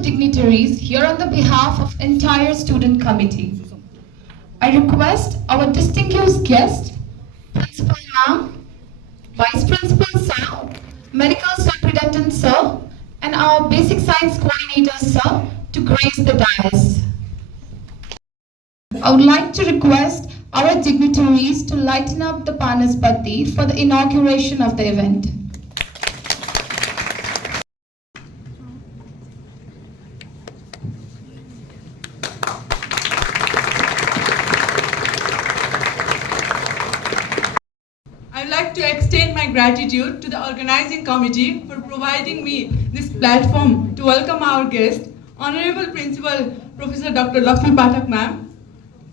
dignitaries here on the behalf of entire student committee. I request our distinguished guest, Principal Ma'am, Vice Principal Sir, Medical Superintendent Sir, and our Basic Science Coordinator Sir to grace the dais. I would like to request our dignitaries to lighten up the Panaspati for the inauguration of the event. I would like to extend my gratitude to the organizing committee for providing me this platform to welcome our guest, Honorable Principal Professor Dr. Lakshmi Pathak Ma'am,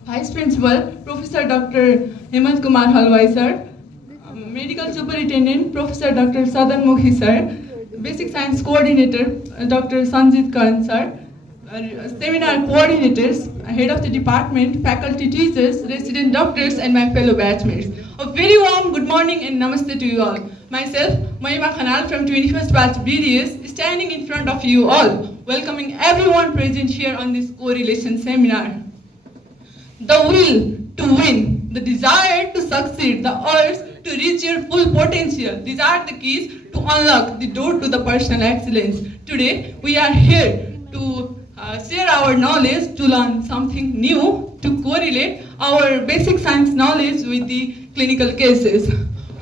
Vice Principal Professor Dr. Hemant Kumar Halwai Sir, Medical Superintendent Professor Dr. Sadan Mukhi Sir, Basic Science Coordinator Dr. Sanjit Khan Sir, Seminar Coordinators, Head of the Department, Faculty Teachers, Resident Doctors and my fellow batchmates. A very warm good morning and namaste to you all. Myself, Mahima Khanal from 21st Batch BDS, standing in front of you all, welcoming everyone present here on this correlation seminar. The will to win, the desire to succeed, the urge to reach your full potential. These are the keys to unlock the door to the personal excellence. Today, we are here to share our knowledge, to learn something new, to correlate our basic science knowledge with the clinical cases.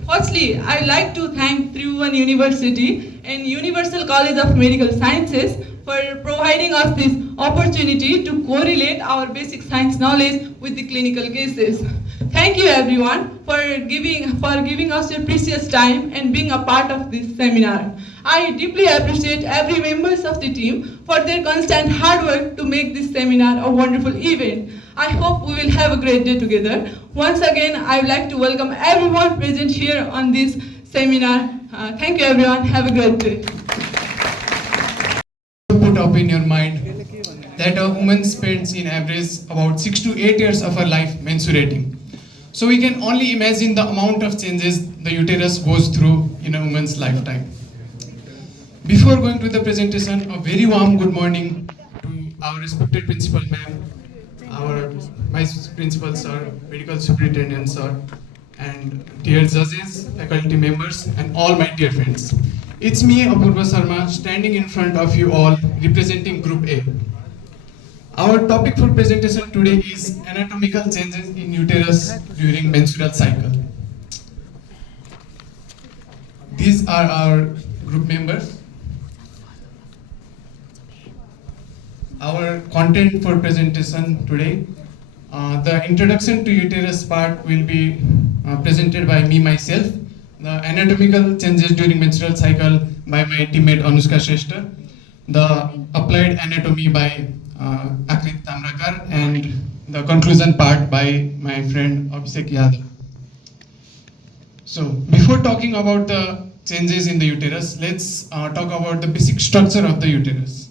Firstly, I would like to thank Trivandrum University and Universal College of Medical Sciences for providing us this opportunity to correlate our basic science knowledge with the clinical cases. Thank you everyone for giving us your precious time and being a part of this seminar. I deeply appreciate every members of the team for their constant hard work to make this seminar a wonderful event. I hope we will have a great day together. Once again, I would like to welcome everyone present here on this seminar. Thank you everyone. Have a great day. Put up in your mind that a woman spends in average about 6 to 8 years of her life mensurating. So we can only imagine the amount of changes the uterus goes through in a woman's lifetime. Before going to the presentation, a very warm good morning to our respected principal ma'am, our vice principal sir, medical superintendent sir, and dear judges, faculty members, and all my dear friends. It's me, Apurva Sharma, standing in front of you all, representing Group A. Our topic for presentation today is anatomical changes in uterus during menstrual cycle. These are our group members. Our content for presentation today, the introduction to uterus part will be presented by me myself. The anatomical changes during menstrual cycle by my teammate Anushka Shrestha. The applied anatomy by Akrit Tamrakar, and the conclusion part by my friend Abhishek Yadav. So before talking about the changes in the uterus, let's talk about the basic structure of the uterus.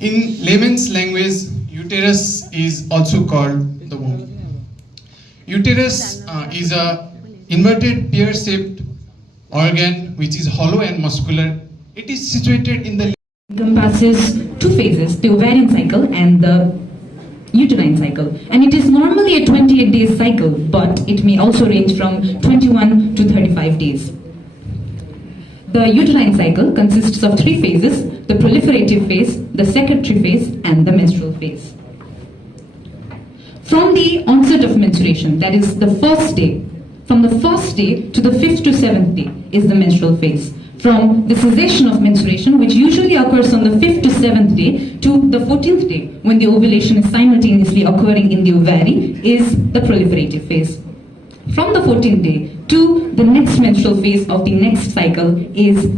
In layman's language, uterus is also called the womb. Uterus is a inverted pear-shaped organ which is hollow and muscular. It is situated in the encompasses two phases, the ovarian cycle and the uterine cycle. And it is normally a 28-day cycle, but it may also range from 21 to 35 days. The uterine cycle consists of three phases: the proliferative phase, the secretory phase, and the menstrual phase. From the onset of menstruation, that is the first day, from the first day to the 5th to 7th day is the menstrual phase. From the cessation of menstruation, which usually occurs on the 5th to 7th day, to the 14th day, when the ovulation is simultaneously occurring in the ovary, is the proliferative phase. From the 14th day to the next menstrual phase of the next cycle is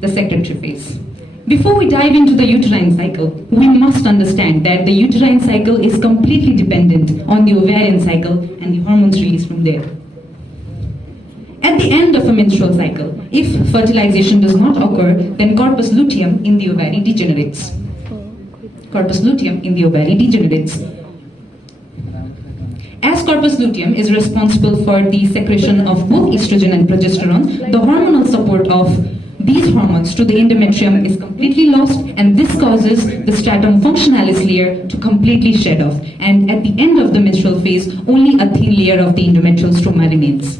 the secretory phase. Before we dive into the uterine cycle, we must understand that the uterine cycle is completely dependent on the ovarian cycle and the hormones released from there. At the end of a menstrual cycle, if fertilization does not occur, then corpus luteum in the ovary degenerates. Corpus luteum in the ovary degenerates. As corpus luteum is responsible for the secretion of both estrogen and progesterone, the hormonal support of these hormones to the endometrium is completely lost, and this causes the stratum functionalis layer to completely shed off. And at the end of the menstrual phase, only a thin layer of the endometrial stroma remains.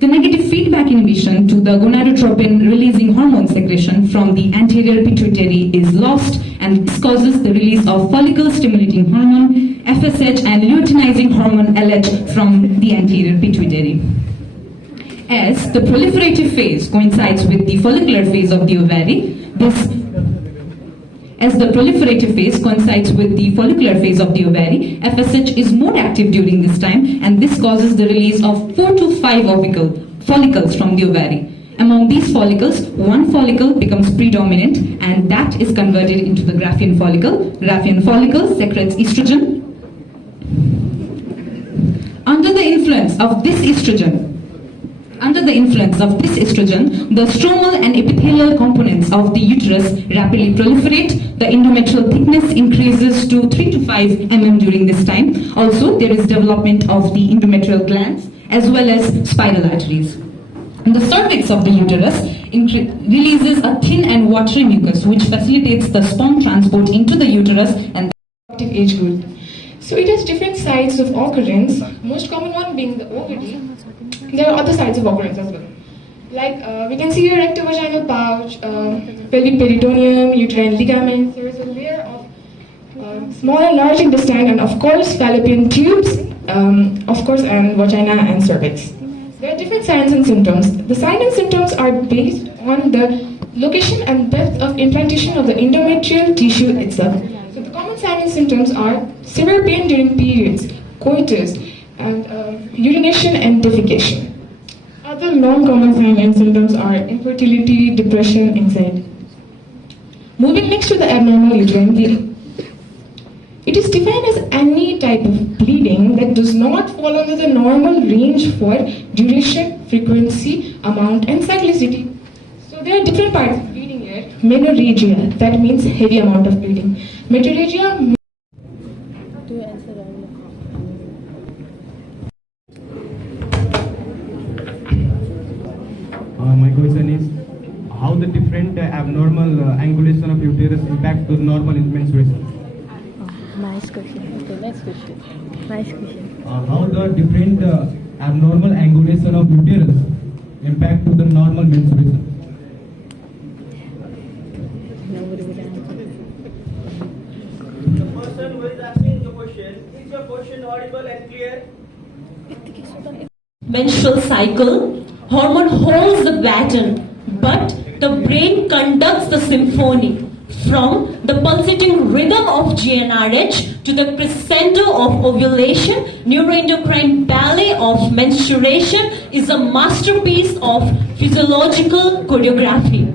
The negative feedback inhibition to the gonadotropin releasing hormone secretion from the anterior pituitary is lost, and this causes the release of follicle stimulating hormone FSH and luteinizing hormone LH from the anterior pituitary. As the proliferative phase coincides with the follicular phase of the ovary, FSH is more active during this time, and this causes the release of 4 to 5 follicles from the ovary. Among these follicles, one follicle becomes predominant, and that is converted into the Graafian follicle. Graafian follicle secretes estrogen. Under the influence of this estrogen, the stromal and epithelial components of the uterus rapidly proliferate. The endometrial thickness increases to 3 to 5 mm during this time. Also, there is development of the endometrial glands as well as spiral arteries. And the cervix of the uterus releases a thin and watery mucus which facilitates the sperm transport into the uterus and Active age group. So it has different sites of occurrence, most common one being the ovary. There are other sites of occurrence as well. Like we can see here rectovaginal pouch, pelvic peritoneum, uterine ligaments. There is a layer of small and large intestine, and of course fallopian tubes, and vagina and cervix. There are different signs and symptoms. The signs and symptoms are based on the location and depth of implantation of the endometrial tissue itself. So the common signs and symptoms are severe pain during periods, coitus, and urination and defecation. Other non-common signs and symptoms are infertility, depression, anxiety. Moving next to the abnormal uterine bleeding. It is defined as any type of bleeding that does not fall under the normal range for duration, frequency, amount, and cyclicity. So there are different parts of bleeding here. Menorrhagia, that means heavy amount of bleeding. Metorrhagia. My question is, how the different abnormal angulation of uterus impact to normal menstruation? Nice question. Okay, next question. Nice question. How the different abnormal angulation of uterus impact to the normal menstruation? Nobody will answer. The person who is asking the question, is your question audible and clear? Menstrual cycle, hormone holds the baton, but the brain conducts the symphony. From the pulsating rhythm of GnRH to the crescendo of ovulation, neuroendocrine ballet of menstruation is a masterpiece of physiological choreography.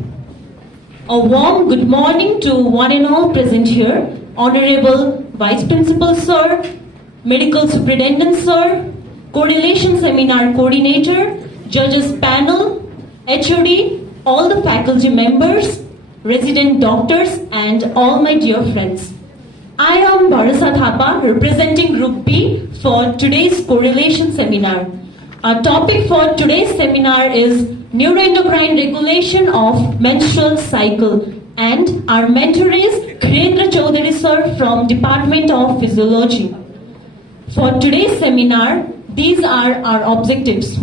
A warm good morning to one and all present here, Honorable Vice Principal Sir, Medical Superintendent Sir, Correlation Seminar Coordinator, Judges Panel, HOD, all the faculty members, resident doctors, and all my dear friends. I am Bharasa Thapa, representing Group B for today's correlation seminar. Our topic for today's seminar is neuroendocrine regulation of menstrual cycle, and our mentor is Khirendra Chaudhary sir from Department of Physiology. For today's seminar, these are our objectives.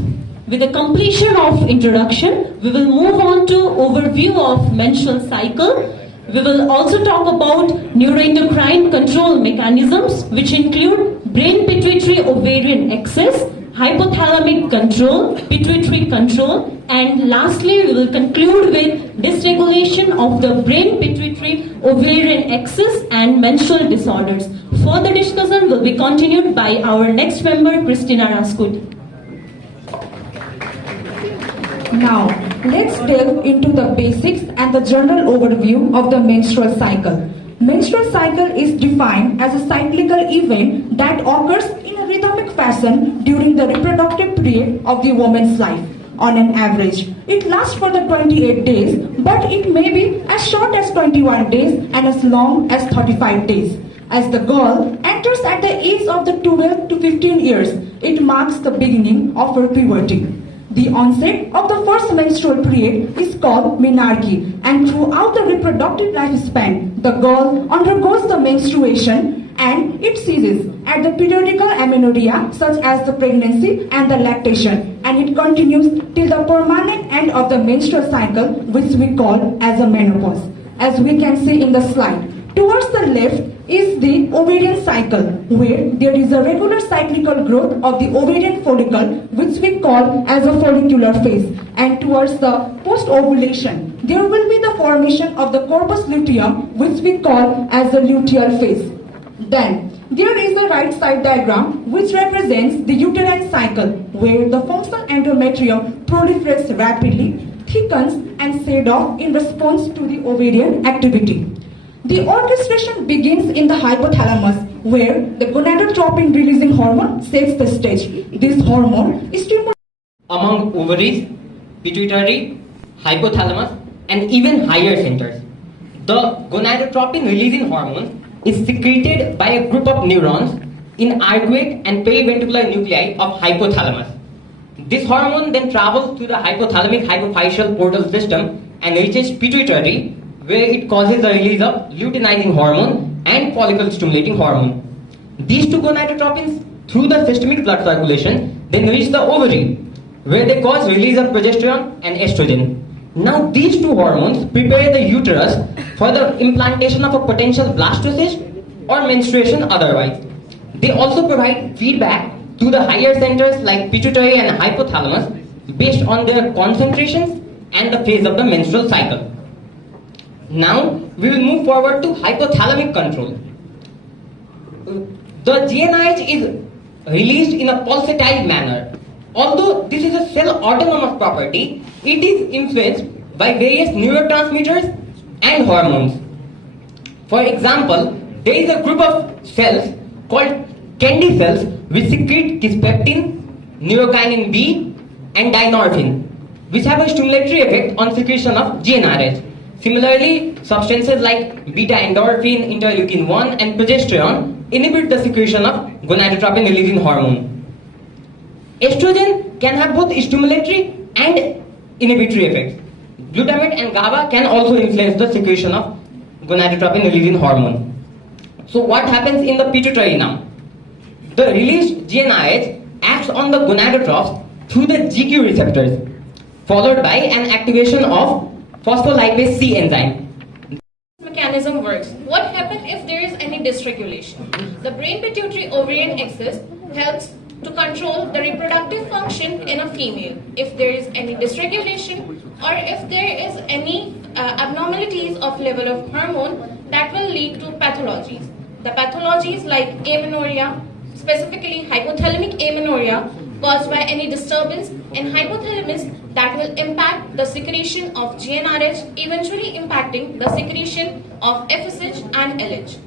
With the completion of introduction, we will move on to overview of menstrual cycle. We will also talk about neuroendocrine control mechanisms, which include brain pituitary ovarian axis, hypothalamic control, pituitary control, and lastly we will conclude with dysregulation of the brain pituitary ovarian axis and menstrual disorders. Further discussion will be continued by our next member, Christina Raskut. Now, let's delve into the basics and the general overview of the menstrual cycle. Menstrual cycle is defined as a cyclical event that occurs in a rhythmic fashion during the reproductive period of the woman's life. On an average, it lasts for the 28 days, but it may be as short as 21 days and as long as 35 days. As the girl enters at the age of the 12 to 15 years, it marks the beginning of her puberty. The onset of the first menstrual period is called menarche, and throughout the reproductive lifespan, the girl undergoes the menstruation and it ceases at the periodical amenorrhea such as the pregnancy and the lactation, and it continues till the permanent end of the menstrual cycle, which we call as a menopause. As we can see in the slide, towards the left is the ovarian cycle, where there is a regular cyclical growth of the ovarian follicle, which we call as a follicular phase, and towards the post-ovulation there will be the formation of the corpus luteum, which we call as the luteal phase. Then there is a right side diagram which represents the uterine cycle, where the functional endometrium proliferates rapidly, thickens and shed off in response to the ovarian activity. The orchestration begins in the hypothalamus, where the gonadotropin releasing hormone sets the stage. This hormone is stimulated among ovaries, pituitary, hypothalamus, and even higher centers. The gonadotropin releasing hormone is secreted by a group of neurons in arcuate and periventricular nuclei of hypothalamus. This hormone then travels through the hypothalamic hypophyseal portal system and reaches pituitary, where it causes the release of luteinizing hormone and follicle stimulating hormone. These two gonadotropins through the systemic blood circulation then reach the ovary, where they cause release of progesterone and estrogen. Now these two hormones prepare the uterus for the implantation of a potential blastocyst or menstruation otherwise. They also provide feedback to the higher centers like pituitary and hypothalamus based on their concentrations and the phase of the menstrual cycle. Now we will move forward to hypothalamic control. The GnRH is released in a pulsatile manner. Although this is a cell autonomous property, it is influenced by various neurotransmitters and hormones. For example, there is a group of cells called Kendy cells which secrete kisspeptin, neurokinin B, and dynorphin, which have a stimulatory effect on secretion of GnRH. Similarly, substances like beta-endorphin, interleukin-1, and progesterone inhibit the secretion of gonadotropin releasing hormone. Estrogen can have both stimulatory and inhibitory effects. Glutamate and GABA can also influence the secretion of gonadotropin releasing hormone. So what happens in the pituitary now? The released GnRH acts on the gonadotrophs through the GQ receptors, followed by an activation of phospholipase C enzyme. Mechanism works. What happens if there is any dysregulation? The brain pituitary ovarian axis helps to control the reproductive function in a female. If there is any dysregulation or if there is any abnormalities of level of hormone, that will lead to pathologies. The pathologies like amenorrhea, specifically hypothalamic amenorrhea, caused by any disturbance in hypothalamus that will impact the secretion of GnRH, eventually impacting the secretion of FSH and LH.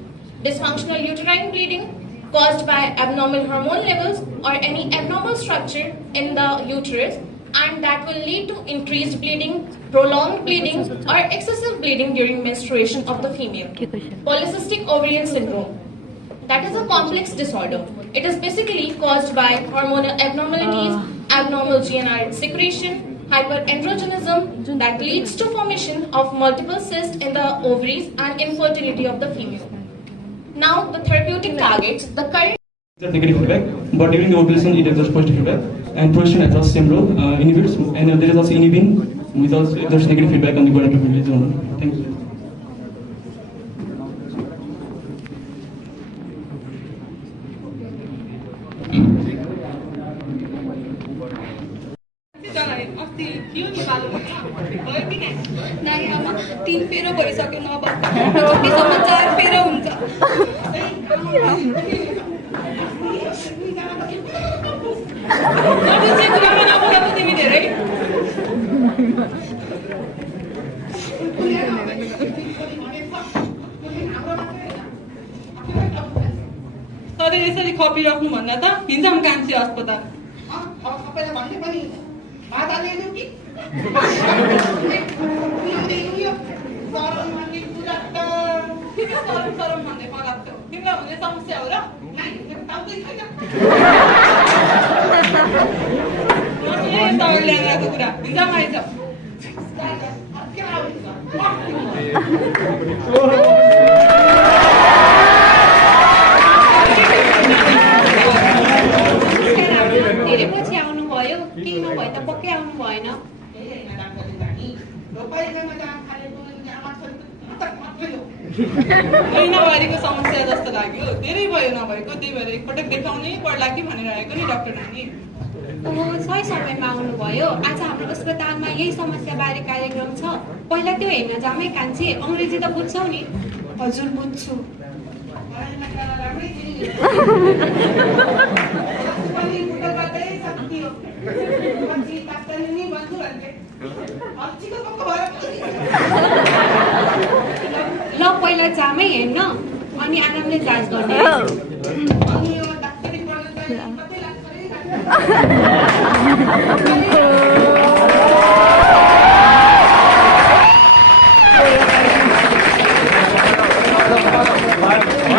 Dysfunctional uterine bleeding caused by abnormal hormone levels or any abnormal structure in the uterus, and that will lead to increased bleeding, prolonged bleeding, or excessive bleeding during menstruation of the female. Polycystic ovarian syndrome. That is a complex disorder. It is basically caused by hormonal abnormalities, abnormal GnRH secretion, hyperandrogenism that leads to formation of multiple cysts in the ovaries and infertility of the female. Now the therapeutic targets, the current negative feedback, but during the ovulation it exerts positive feedback, and progesterone exerts same role, inhibits, and there is also inhibin, which also exerts negative feedback on the gonadotropin release hormone. Thank you. नाही आमा 3 फेरो भइसक्यो अब कतिसम्म 4 फेरो हुन्छ तिमी धेरै सधैँ यसरी खपिराख्नु भन्दा त हिँड्छौँ कान्छी अस्पताल सबैले भन्ने पनि भात हालिदिनु कि सरम भन्ने पगार थियो तिमीलाई हुने समस्या हो र तपाईँले ल्याएको कुरा हुन्छ माइज धेरै पछि आउनुभयो किन नभए त पक्कै आउनु भएन महिनावारीको समस्या जस्तो लाग्यो धेरै भयो नभएको त्यही भएर एकपटक देखाउनै पर्ला कि भनेर आएको नि डाक्टर नानी ओहो सही समयमा आउनुभयो आज हाम्रो अस्पतालमा यही समस्याबारे कार्यक्रम छ पहिला त्यो हेर्न जामै कान्छे अङ्ग्रेजी त बुझ्छौ नि हजुर बुझ्छु ल पहिला जामै हेर्न अनि आरामले जाँच गर्ने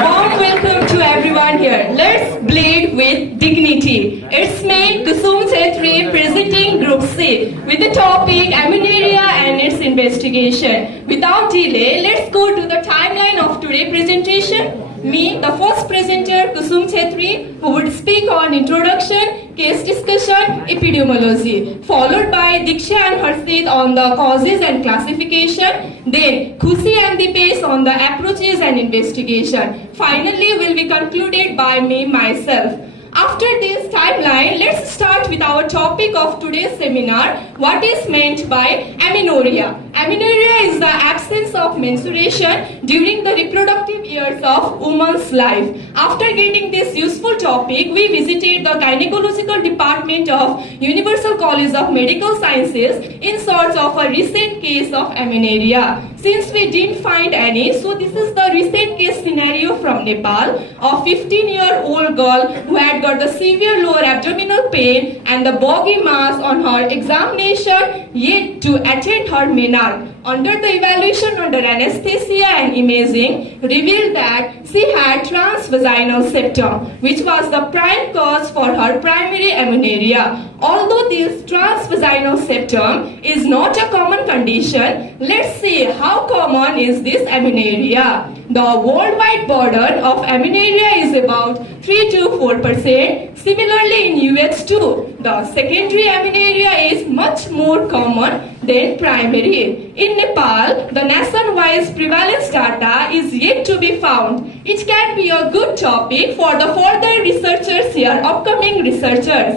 Warm welcome to everyone here. Let's bleed with dignity. It's me, Kusum Chetri, presenting Group C with the topic amenorrhea and its investigation. Without delay, let's go to the timeline of today's presentation. Me, the first presenter, Kusum Chetri, who would speak on introduction, case discussion, epidemiology, followed by Diksha and Harshit on the causes and classification, then Khushi and Dipesh on the approaches and investigation. Finally, will be concluded by me myself. After this timeline, let's start with our topic of today's seminar, what is meant by amenorrhea. Amenorrhea is the absence of menstruation during the reproductive years of woman's life. After getting this useful topic, we visited the gynecological department of Universal College of Medical Sciences in search of a recent case of amenorrhea. Since we didn't find any, so this is the recent case scenario from Nepal. A 15-year-old girl who had got the severe lower abdominal pain and the boggy mass on her examination yet to attend her menarche. Under the evaluation under anesthesia and imaging revealed that she had transvaginal septum, which was the prime cause for her primary amenorrhea. Although this transvaginal septum is not a common condition, let's see how common is this amenorrhea. The worldwide burden of amenorrhea is about 3 to 4%. Similarly, in US too, the secondary amenorrhea is much more common than primary. In Nepal, the nationwide prevalence data is yet to be found. It can be a good topic for the further researchers here, upcoming researchers.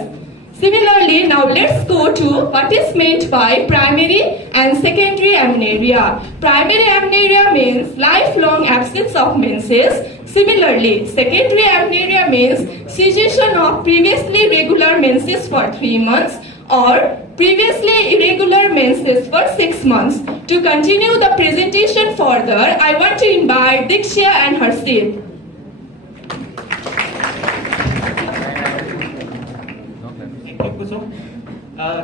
Similarly, now let's go to what is meant by primary and secondary amenorrhea. Primary amenorrhea means lifelong absence of menses. Similarly, secondary amenorrhea means cessation of previously regular menses for 3 months or previously irregular menses for 6 months. To continue the presentation further, I want to invite Diksha and Harshit.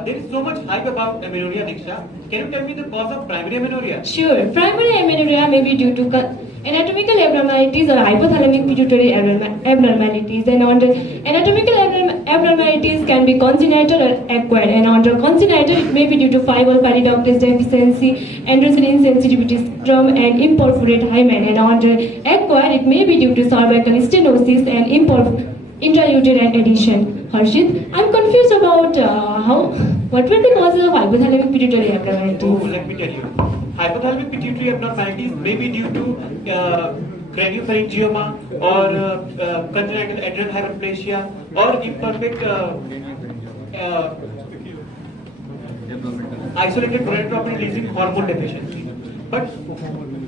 There is so much hype about amenorrhea, Diksha. Can you tell me the cause of primary amenorrhea? Sure. Primary amenorrhea may be due to anatomical abnormalities or hypothalamic pituitary abnormalities, and under anatomical abnormalities can be congenital or acquired, and under congenital it may be due to 5-alpha-reductase deficiency, androgen insensitivity syndrome, and imperforate hymen, and under acquired it may be due to cervical stenosis and intrauterine adhesion. Harshit, I'm confused about what were the causes of hypothalamic pituitary abnormalities? Oh, let me tell you. Hypothalamic pituitary abnormalities may be due to craniopharyngioma or congenital adrenal hyperplasia or imperfect isolated gonadotropin releasing hormone deficiency. But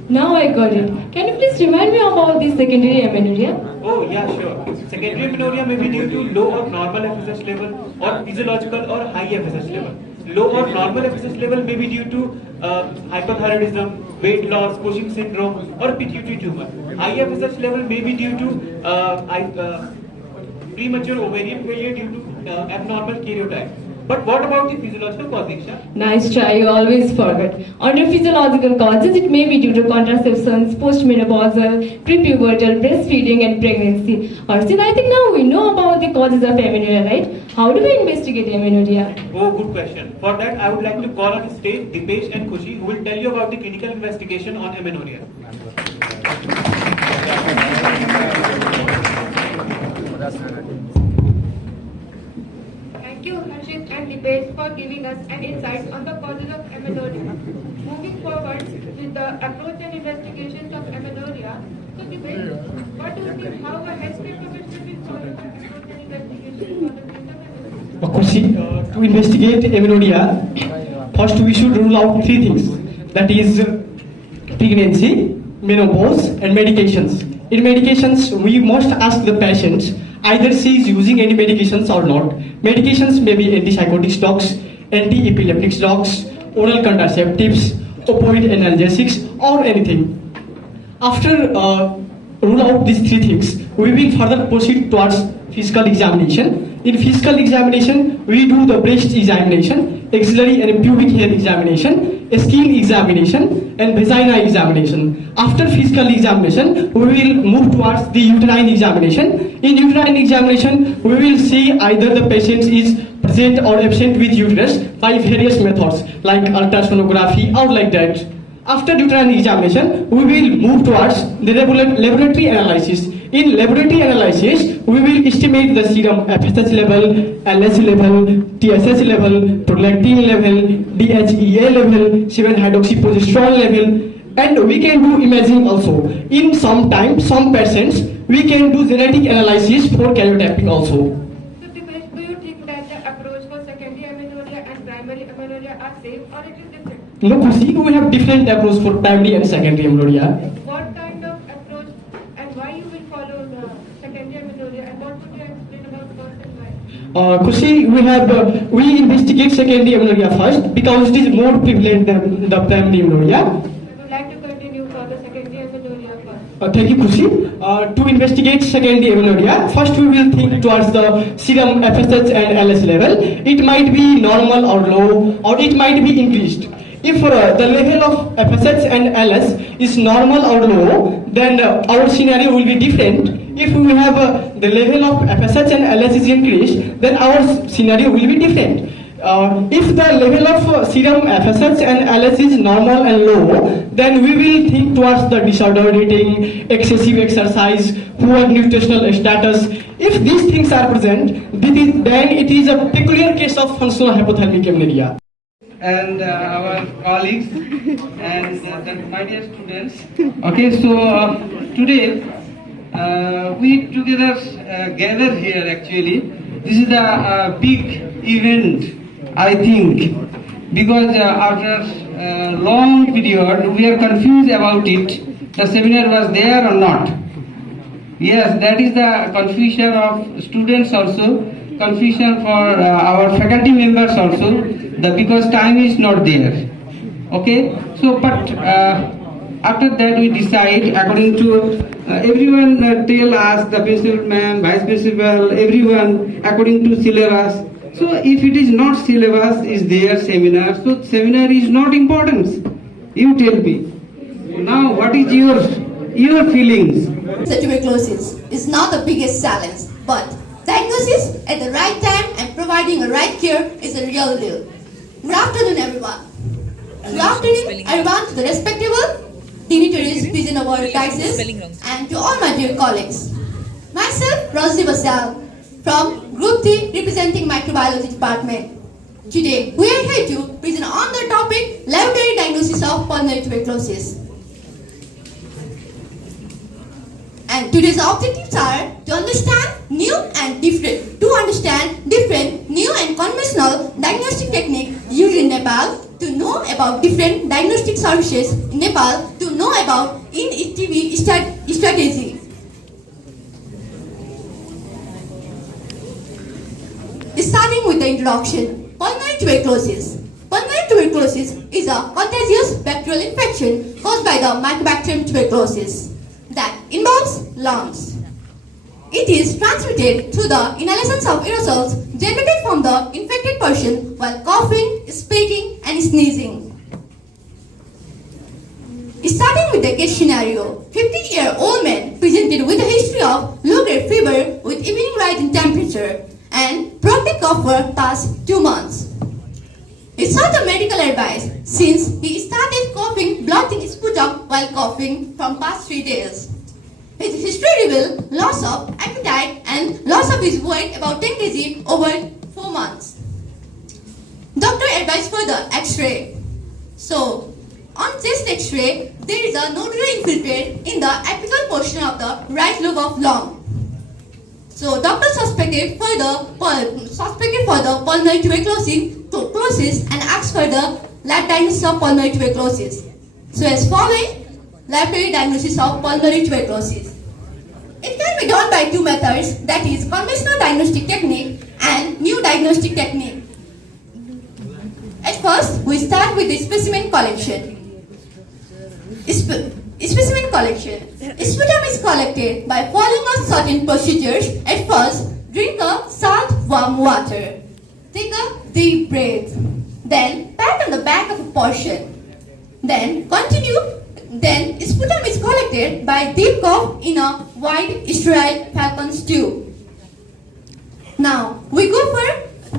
now I got it. Can you please remind me about this secondary amenorrhea? Oh yeah, sure. Secondary amenorrhea may be due to low or normal FSH level or physiological or high FSH level. Low or normal FSH level may be due to hypothyroidism, weight loss, Cushing syndrome, or pituitary tumor. High FSH level may be due to premature ovarian failure due to abnormal karyotype. But what about the physiological cause, Diksha? Nice try, you always forget. Under physiological causes, it may be due to contraceptions, postmenopausal, prepubertal, breastfeeding, and pregnancy. Arsin, I think now we know about the causes of amenorrhea, right? How do we investigate amenorrhea? Oh, good question. For that, I would like to call on the stage Dipesh and Khushi, who will tell you about the clinical investigation on amenorrhea. Thank you, Harshit and Dipesh, for giving us an insight on the causes of amenorrhea. Moving forward with the approach and investigations of amenorrhea, so Dipesh, what do you think how a healthcare professional will follow the approach and investigation for the case of amenorrhea? To investigate amenorrhea, first we should rule out three things. That is pregnancy, menopause, and medications. In medications, we must ask the patient either she is using any medications or not. Medications may be antipsychotic drugs, anti-epileptic drugs, oral contraceptives, opioid analgesics, or anything. After rule out these three things, we will further proceed towards physical examination. In physical examination, we do the breast examination, axillary and pubic hair examination, skin examination, and vagina examination. After physical examination, we will move towards the uterine examination. In uterine examination, we will see either the patient is present or absent with uterus by various methods like ultrasonography or like that. After uterine examination, we will move towards the laboratory analysis. In laboratory analysis, we will estimate the serum FSH level, LH level, TSH level, prolactin level, DHEA level, 7-hydroxyprogesterone level, and we can do imaging also. In some patients, we can do genetic analysis for karyotyping also. So Dipesh, do you think that the approach for secondary amenorrhea and primary amenorrhea are same or it is different? No, we have different approach for primary and secondary amenorrhea. What kind of approach and why you will follow the secondary amenorrhea and what would you explain about first and why? Kushi, we investigate secondary amenorrhea first because it is more prevalent than the primary amenorrhea. I would like to continue for the secondary amenorrhea first. Thank you, Kushi. To investigate secondary amenorrhea, first we will think towards the serum FSH and LH level. It might be normal or low, or it might be increased. If the level of FSH and LS is normal or low, then our scenario will be different. If we have the level of FSH and LS is increased, then our scenario will be different. If the level of serum FSH and LS is normal and low, then we will think towards the disordered eating, excessive exercise, poor nutritional status. If these things are present, then it is a peculiar case of functional hypothalamic amenorrhea. And our colleagues and my dear students. Okay, so today we together gather here actually. This is a big event, I think, because after a long period we are confused about it. The seminar was there or not? Yes, that is the confusion of students also, confusion for our faculty members also. Because time is not there. Okay, so but after that we decide according to everyone tell us, the principal ma'am, vice principal, everyone according to syllabus. So if it is not syllabus, is there seminar? So seminar is not important. You tell me. Now what is your feelings? Tuberculosis is not the biggest challenge, but diagnosis at the right time and providing the right care is a real deal. Good afternoon, everyone. Good afternoon, everyone, to the respectable dignitaries present over the diocese and to all my dear colleagues. Myself, Rosy Basal, from Group 3, representing Microbiology Department. Today, we are here to present on the topic laboratory diagnosis of pulmonary tuberculosis. And today's objectives are to understand new and different conventional diagnostic technique used in Nepal, to know about different diagnostic services in Nepal, to know about in-TV strategy. Starting with the introduction, pulmonary tuberculosis. Pulmonary tuberculosis is a contagious bacterial infection caused by the Mycobacterium tuberculosis that involves lungs. It is transmitted through the inhalations of aerosols generated from the infected person while coughing, speaking, and sneezing. Starting with the case scenario, 50-year-old man presented with a history of low-grade fever with evening rise in temperature and protracted cough for past 2 months. He sought the medical advice since he started coughing, blotting sputum while coughing from past 3 days. His history revealed loss of appetite and loss of his weight about 10 kg over 4 months. Doctor advised for the X-ray. So, on chest X-ray, there is a nodular infiltrate in the apical portion of the right lobe of lung. So, doctor suspected for the pulmonary tuberculosis and asked for the lab diagnosis of pulmonary tuberculosis. So, as following, laboratory diagnosis of pulmonary tuberculosis. It can be done by 2 methods, that is, conventional diagnostic technique and new diagnostic technique. At first, we start with the specimen collection. Specimen collection. Sputum is collected by following a certain procedures. At first, drink a salt warm water. Take a deep breath. Then pat on the back of a portion. Then continue. Then sputum is collected by deep cough in a wide sterile Falcon's tube. Now we go for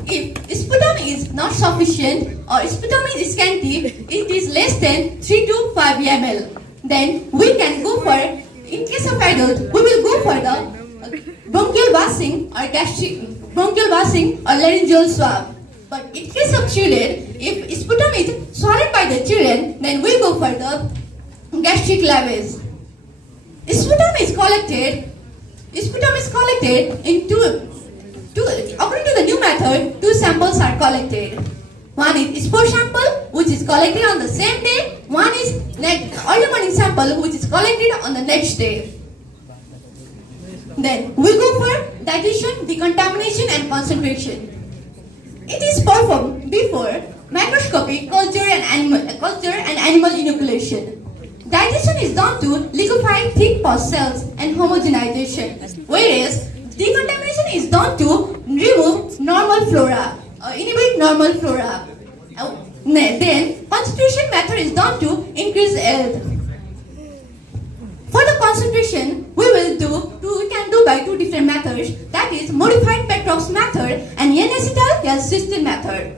if sputum is not sufficient or sputum is scanty, it is less than 3 to 5 ml. Then we can go for, in case of adult, we will go for the bronchial vasing or laryngeal swab. But in case of children, if sputum is swallowed by the children, then we go for the gastric lavage. Sputum is collected in according to the new method, 2 samples are collected. One is spore sample, which is collected on the same day. One is early morning sample, which is collected on the next day. Then we go for digestion, decontamination, and concentration. It is performed before microscopic culture and animal inoculation. Digestion is done to liquefy thick pus cells and homogenization, whereas decontamination is done to remove normal flora, inhibit normal flora. Then concentration method is done to increase yield. For the concentration, we can do by 2 different methods, that is modified Petrov method and N-acetyl L-cysteine method.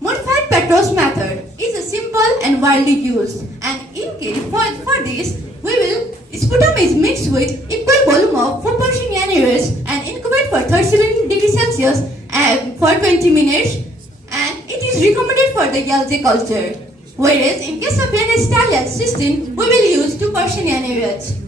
Modified Petrov method is a simple and widely used, and in case for this, sputum is mixed with equal volume of 4% NaOH and incubate for 37 degrees Celsius for 20 minutes, and it is recommended for the LJ culture. Whereas in case of N-acetyl L-cysteine, we will use 2% NaOH.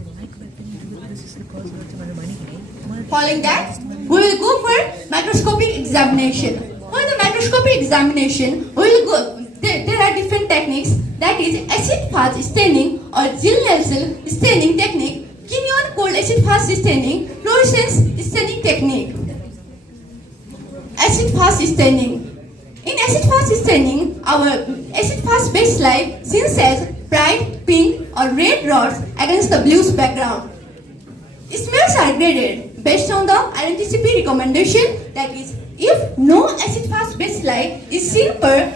Following that, we will go for microscopic examination. For the microscopic examination, we will go. There are different techniques, that is acid-fast staining or Gill-Nelson staining technique, Kenyon cold acid-fast staining, fluorescence staining technique. Acid-fast staining. In acid-fast staining, our acid-fast baseline scenes as bright pink or red rods against the blues background. Smears are graded based on the RNTCP recommendation, that is, if no acid-fast baseline is seen per